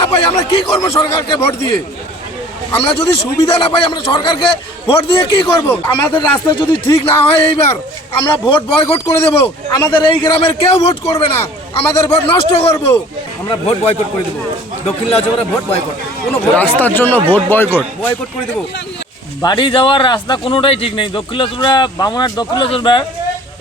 না পাই আমরা কি করব সরকারকে ভোট দিয়ে? আমরা যদি সুবিধা না পাই আমরা সরকারকে ভোট দিয়ে কি করব? আমাদের রাস্তা যদি ঠিক না হয় এইবার আমরা ভোট বয়কট করে দেব। আমাদের এই গ্রামের কেউ ভোট করবে না। আমাদের ভোট নষ্ট করব। আমরা ভোট বয়কট করে দেবো। দক্ষিণ লাউচরে ভোট বয়কট। কোনো রাস্তার জন্য ভোট বয়কট। বয়কট করে দেবো। বাড়ি যাওয়ার রাস্তা কোনোটাই ঠিক নেই। দক্ষিণ চুড়া বামুনার দক্ষিণ চুড়া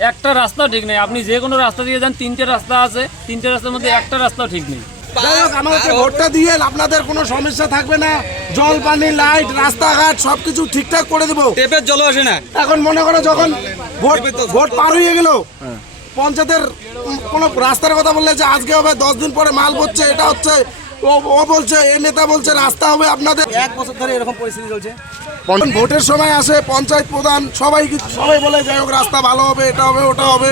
একটা রাস্তা ঠিক নেই। আপনি যে কোনো রাস্তা দিয়ে যান তিনটে রাস্তা আছে। তিনটে রাস্তার মধ্যে একটা রাস্তাও ঠিক নেই। যাই হোক আমাদেরকে ভোটটা দিয়ে আপনাদের কোনো সমস্যা থাকবে না। জল পানি লাইট রাস্তাঘাট সবকিছু ঠিকঠাক করে দেবো। টেপের জল আসে না। এখন মনে করো যখন ভোট ভোট পার হয়ে গেল পঞ্চায়েতের কোনো রাস্তার কথা বললে যে আজকে হবে দশ দিন পরে মাল পড়ছে এটা হচ্ছে ও ও বলছে এ নেতা বলছে রাস্তা হবে আপনাদের। এক বছর ধরে এরকম পরিস্থিতি চলছে। ভোটের সময় আসে পঞ্চায়েত প্রধান সবাই সবাই বলে যাই হোক রাস্তা ভালো হবে এটা হবে ওটা হবে।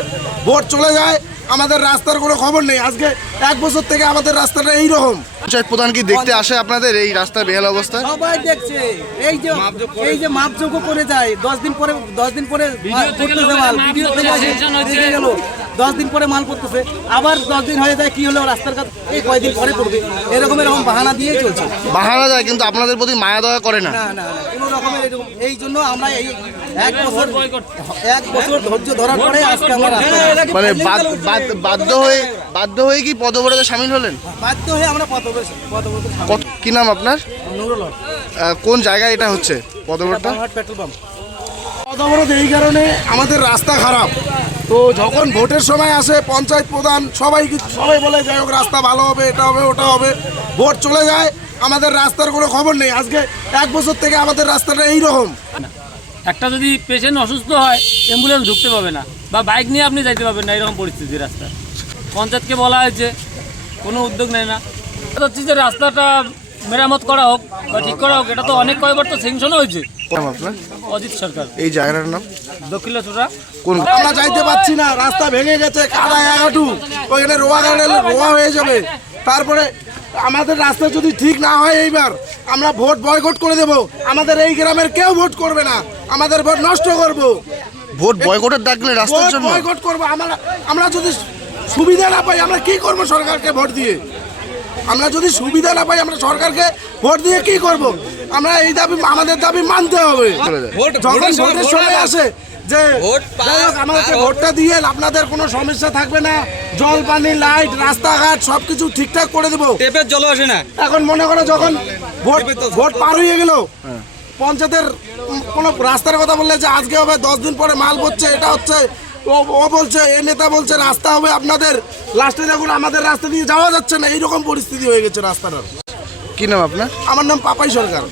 ভোট চলে যায় আমাদের রাস্তার কোনো খবর নেই। আজকে এক বছর থেকে আমাদের রাস্তাটা এইরকম। পঞ্চায়েত প্রধান কি দেখতে আসে আপনাদের এই রাস্তার বেহাল অবস্থা? সবাই দেখছে। এই যে এই যে মাপযোগ্য করে যায়। দশ দিন পরে দশ দিন পরে ভিডিও থেকে আসে, দেখে গেল। দশ দিন পরে মাল করতেছে আবার দশ দিন হয়ে যায় কি হলো রাস্তার কাজ এই কয়দিন পরে করবে এরকম এরকম বাহানা দিয়েই চলছে। বাহানা যায় কিন্তু আপনাদের প্রতি মায়া দয়া করে না। না না না কোনো রকমের এরকম এই জন্য আমরা এই এক বছর এক বছর ধৈর্য ধরার পরে আজকে আমরা মানে বাধ্য হয়ে বাধ্য হয়ে কি পদবরতে সামিল হলেন? বাধ্য হয়ে আমরা কত কি নাম আপনার? নুরুল কোন জায়গায় এটা হচ্ছে পদবরটা? Petrol pump. অবরোধ এই কারণে আমাদের রাস্তা খারাপ। তো যখন ভোটের সময় আসে, পঞ্চায়েত প্রধান সবাই সবাই বলে, যাই হোক, রাস্তা ভালো হবে, এটা হবে, ওটা হবে। ভোট চলে যায়, আমাদের রাস্তার কোনো খবর নেই। আজকে এক বছর থেকে আমাদের রাস্তাটা এই এইরকম একটা যদি পেশেন্ট অসুস্থ হয় অ্যাম্বুলেন্স ঢুকতে পাবে না, বা বাইক নিয়ে আপনি যাইতে পারবেন না, এরকম পরিস্থিতি রাস্তা। পঞ্চায়েতকে বলা হয়েছে, কোনো উদ্যোগ নেয় না। হচ্ছে যে রাস্তাটা মেরামত করা হোক, বা ঠিক করা হোক, এটা তো অনেক কয়বার তো স্যাংশনও হয়েছে। নাম আপনার? অজিত সরকার। এই জায়গাটার নাম? কোন আমরা যাইতে পারছি না রাস্তা ভেঙে গেছে কাদা ওইখানে রোয়া গাড়ি রোয়া হয়ে যাবে। তারপরে আমাদের রাস্তা যদি ঠিক না হয় এইবার আমরা ভোট বয়কট করে দেব। আমাদের এই গ্রামের কেউ ভোট করবে না। আমাদের ভোট নষ্ট করব। ভোট বয়কটের ডাকলে রাস্তার ভোট জন্য? বয়কট করব। আমরা আমরা যদি সুবিধা না পাই আমরা কি করব সরকারকে ভোট দিয়ে? আমরা যদি সুবিধা না পাই আমরা সরকারকে ভোট দিয়ে কি করব? আমরা এই দাবি আমাদের দাবি মানতে হবে। যখন ভোটের সময় আসে যে আমাদেরকে ভোটটা দিয়ে আপনাদের কোনো সমস্যা থাকবে না। জল পানি লাইট রাস্তাঘাট সবকিছু ঠিকঠাক করে দেবো। টেপের জল আসে না। এখন মনে করো যখন ভোট ভোট পার হয়ে গেল পঞ্চায়েতের উম, কোনো রাস্তার কথা বললে যে আজকে হবে দশ দিন পরে মাল পড়ছে এটা হচ্ছে ও ও বলছে এ নেতা বলছে রাস্তা হবে আপনাদের। লাস্টে যখন আমাদের রাস্তা দিয়ে যাওয়া যাচ্ছে না এইরকম পরিস্থিতি হয়ে গেছে রাস্তাটার। কি নাম আপনার? আমার নাম পাপাই সরকার।